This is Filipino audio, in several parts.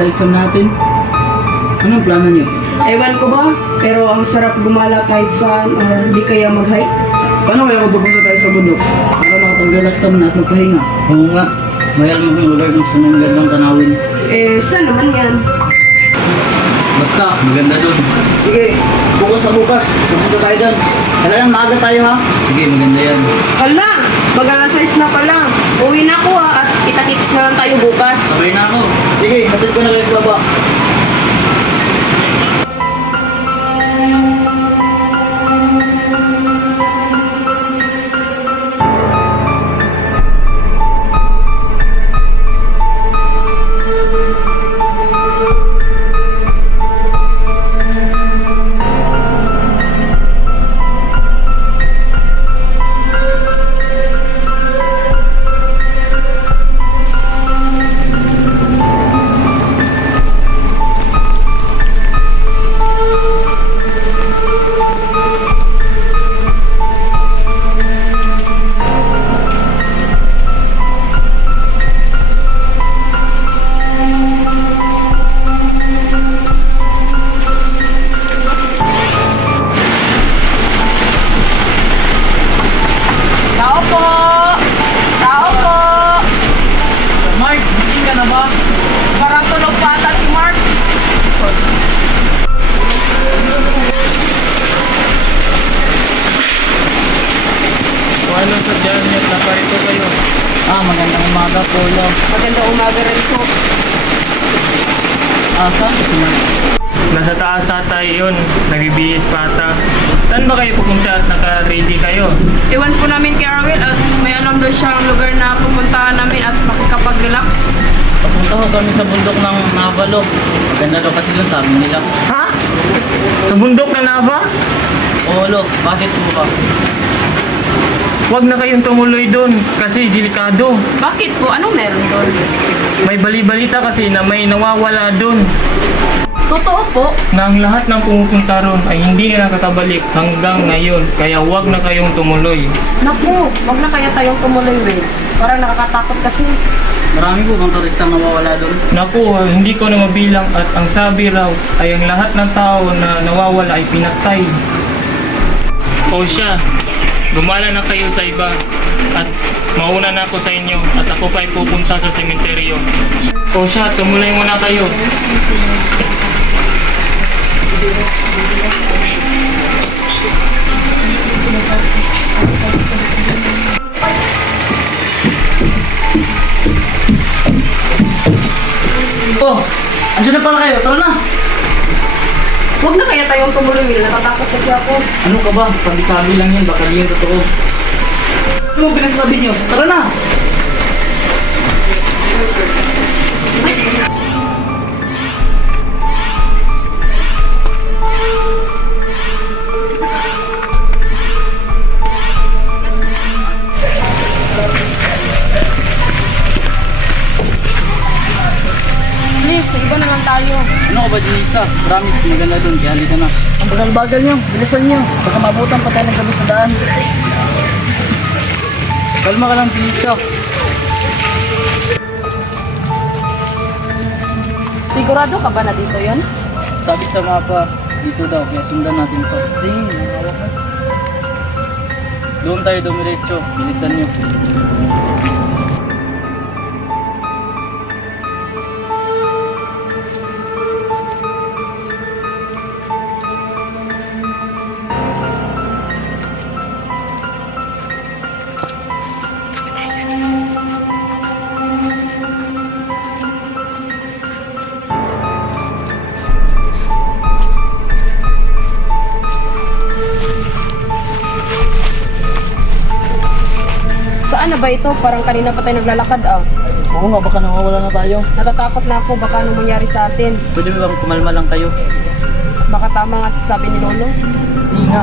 pala exam natin. Anong plano niyo? Ewan ko ba, pero ang sarap gumala kahit saan or di kaya mag-hike. Paano kaya kung pupunta tayo sa bundok? Para makapag-relax naman at magpahinga. Oo nga. May alam akong lugar kung saan ang magandang tanawin. Saan naman yan? Basta, maganda doon. Sige, bukas na bukas. Pupunta tayo doon. Kailangan maaga tayo ha? Sige, maganda yan. Hala, mag-alas 6 na pala. Uwi na ako at kita-kits na lang tayo bukas. Sabay na ako. Sige, hatid ko na kayo sa baba. Tao po! Tao po! Mark, gising ka na ba? Parang tulog pa ata si Mark. Ano sa dyan niya, naparito kayo. Magandang umaga po, lo. Maganda umaga rin po. Saan ito na? Nasa taas ata yun, nagbibihis pa ata. Saan ba kayo pupunta at naka-ready kayo? Iwan po namin kay Arwin at may alam daw siyang lugar na pupuntahan namin at makikapag-relax. Papunta ko kami sa bundok ng Navalo. Maganda daw kasi doon sabi nila. Ha? Sa bundok na Nava? Oo, lo. Bakit po ba? Huwag na kayong tumuloy doon kasi delikado. Bakit po? Anong meron doon? May bali-balita kasi na may nawawala doon. Totoo po. Na ang lahat ng pumupunta ron ay hindi na nakakabalik hanggang ngayon. Kaya huwag na kayong tumuloy. Naku, wag na kaya tayong tumuloy, Will. Parang nakakatakot kasi. Marami po bang turistang nawawala doon? Naku, hindi ko na mabilang at ang sabi raw ay ang lahat ng tao na nawawala ay pinatay. O siya, gumala na kayo sa iba at mauna na ako sa inyo at ako pa ay pupunta sa sementeryo. O siya, tumuloy muna kayo. Oh, andyan na pala kayo. Tara na. Wag na kaya tayong tumuloy, Will. Natatakot kasi ako. Ano ka ba? Sabi-sabi lang yan. Baka di yan totoo. Ano mo pinasabi niyo? Tara na. Please, sa iba na lang tayo. Ano ka ba, Janisa? Promise, maganda doon. Kaya halika na. Ang bagal-bagal niyo. Bilisan niyo. Baka mabutan pa tayo ng gabi sa daan. Kalma ka lang, Janisa. Sigurado ka ba na dito yon? Sabi sa mapa, dito daw. Kaya sundan natin to. Tingin, hawak na. Doon tayo dumiretso. Bilisan niyo. Saan na ba ito? Parang kanina pa tayo naglalakad ah. Oo nga, baka nawawala na tayo. Natatakot na ako, baka anong mangyari sa atin. Pwede ba kumalma lang kayo? Baka tama nga sa sabi ni Lolo. Hindi nga.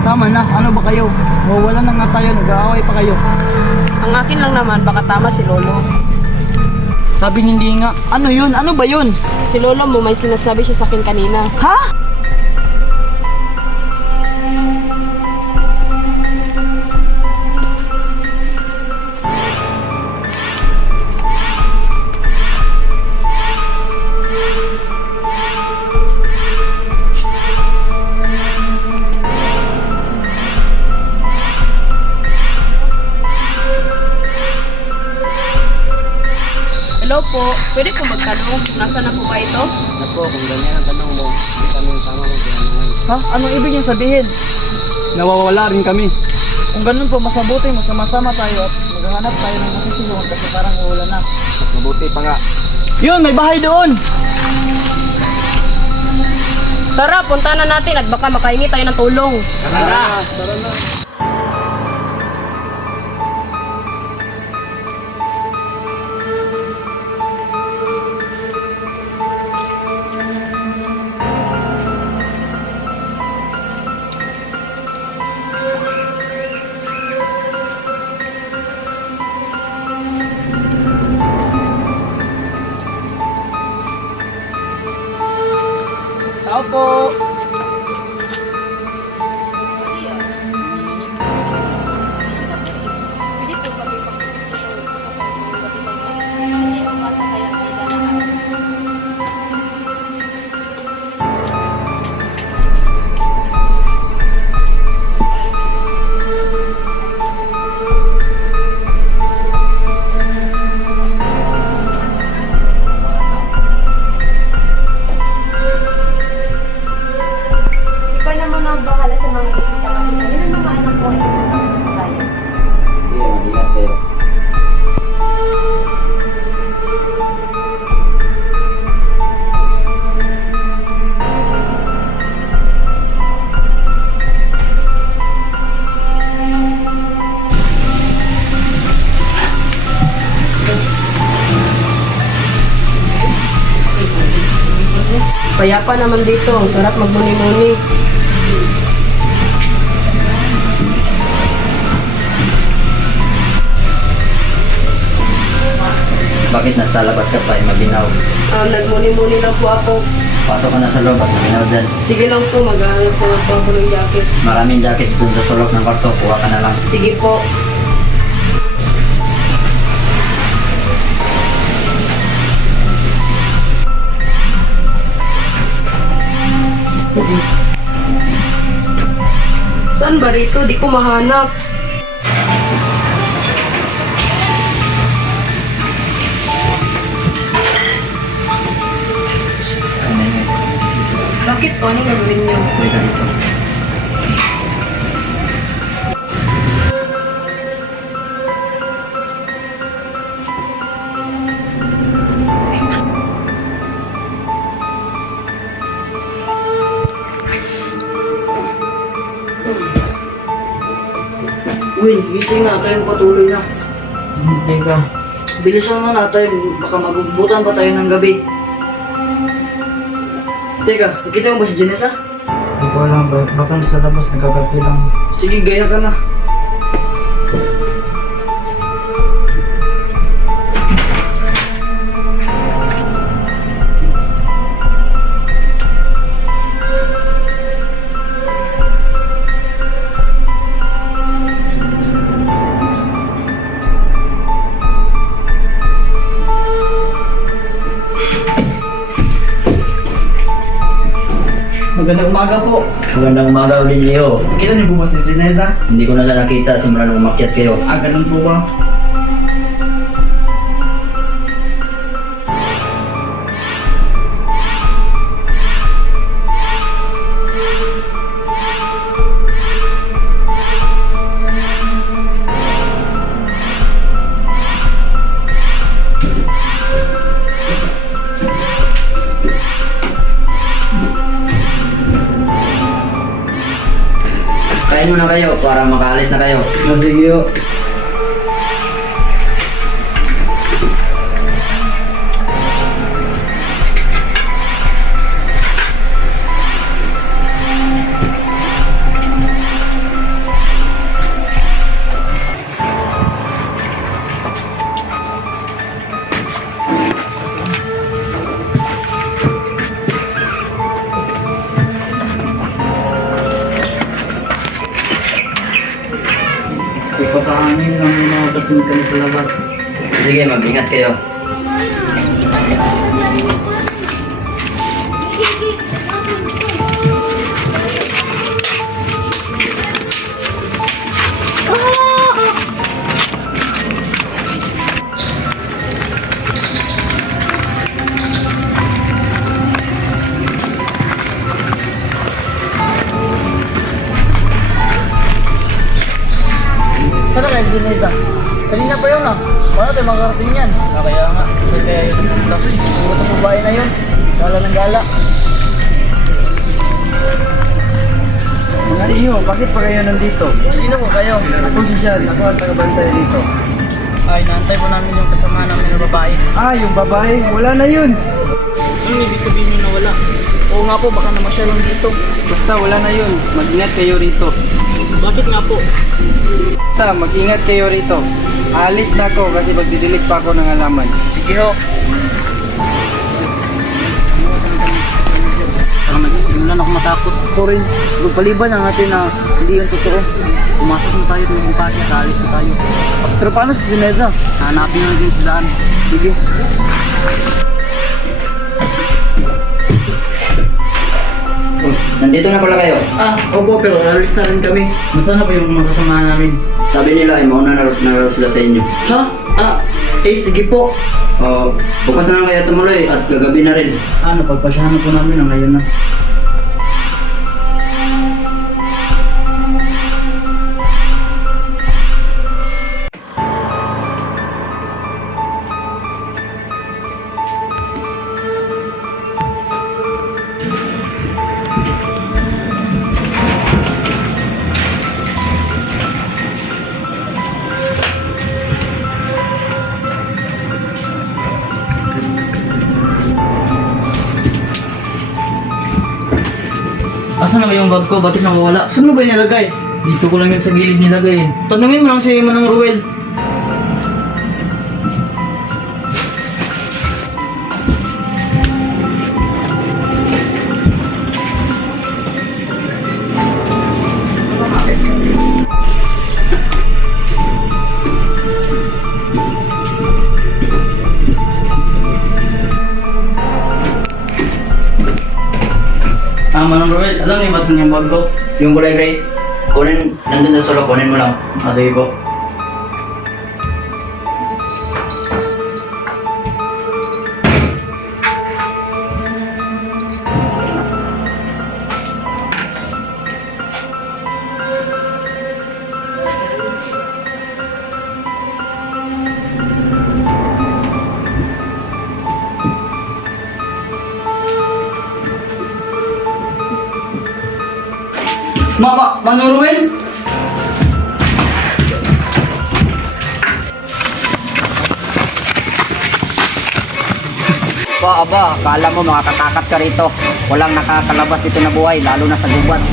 Tama na. Ano ba kayo? Nawawala na nga tayo. Nag-aaway pa kayo. Ang akin lang naman, baka tama si Lolo. Sabi hindi nga. Ano yun? Ano ba yun? Si Lolo mo, may sinasabi siya sa akin kanina. Ha? Hello po, pwede po magtanong, nasaan na po ba ito? Naku, kung ganyan ang tanong mo, hindi kami yung tama mo tinanungan. Ha? Anong ibig niyong sabihin? Nawawala rin kami. Kung ganun po, mas mabuti, mas sama-sama tayo at maghahanap tayo ng masisilungan kasi parang wala na. Mas mabuti pa nga. Yun, may bahay doon! Tara, punta na natin at baka makahingi tayo ng tulong. Tara! Tara na! Tao po! Pwede po kami mag-isip. Ikaw naman ang bahala sa mga bisita kasi kami ng mga anak ko ay kasama sa tayo. Sige, mag-ingat kayo. Payapa naman dito, ang sarap magmuni-muni. Bakit nasa labas ka pa? Maginaw. Nagmuni-muni lang po ako. Pasok ka na sa loob at maginaw dyan. Sige lang po, maghahanap po ako ng jacket. Maraming jacket dun sa sulok ng kwarto. Kuha ka na lang. Sige po. Saan ba rito? Di ko mahanap. Bakit po? Anong gagawin niyo? Uy ka dito. Uy, gising na tayo patuloy na. Hindi ka. Bilisan na natin, baka magubutan pa tayo ng gabi. Teka, nakita mo ba si Janessa? Hindi ko alam, baka sa labas nagkakapi lang. Sige, gaya ka na. Magandang umaga po. Magandang umaga ulit niyo. Nakita niyo po ba si Janessa? Hindi ko na siya nakita simula nung umakyat kayo. Ganun po ba? Kain muna kayo para makaalis na kayo. Sige po. Ipapakanin lang muna kasi kami sa labas. Sige, mag-ingat kayo. Saan na kaya si Neza? Kanina pa yun ah. Paano tayo makarating yan? Kaya nga. Kasi kaya yun ang pula. Siguro ito babae na yun. Gala ng gala. Mga iyo, bakit pa kayo nandito? Sino po kayo? Ako si Jan. Ako ang tagabantay dito. Ay, naantay po namin yung kasama namin na babae. Ah, yung babae? Wala na yun. Anong ibig sabihin yung nawala? Oo nga po, baka naman siya lang dito. Basta wala na yun. Mag-ingat kayo rito. Bakit nga po? Basta, mag-ingat kayo rito. Alis na ako kasi magdidilig pa ako ng alaman. Sige ho. Parang nagsisimulan ako matakot. Ako rin. Paliban na natin na hindi yung totoo. Pumasok na tayo ng mukha niya, kaalis na tayo. Pero paano si Sineza? Hanapin na natin si Daan. Sige. Nandito na pala kayo. Ah, opo, pero alis na rin kami. Nasaan na ba yung mga kasamahan namin? Sabi nila ay mauna na raw sila sa inyo. Ha? Ah, sige po. Bukas na lang kayo tumuloy at gagabi na rin. Pagpasyahan po namin na ngayon na. Asan na ba yung bag ko? Bakit nawawala? Saan mo ba nilagay? Dito ko lang yun sa gilid nilagay eh. Tanungin mo lang si Manang Ruel. Manang Roel, alam niyo ba saan yung bag ko? Yung kulay gray, nandun sa solo, kunin mo lang. Sige po. Manang Ruel? Aba, akala mo makakatakas ka rito. Walang nakakalabas dito na buhay, lalo na sa gubat.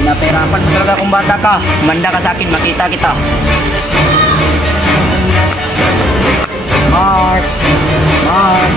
Pinapahirapan mo talaga kung bata ka. Manda ka sa akin, makita kita. Mark! Mark!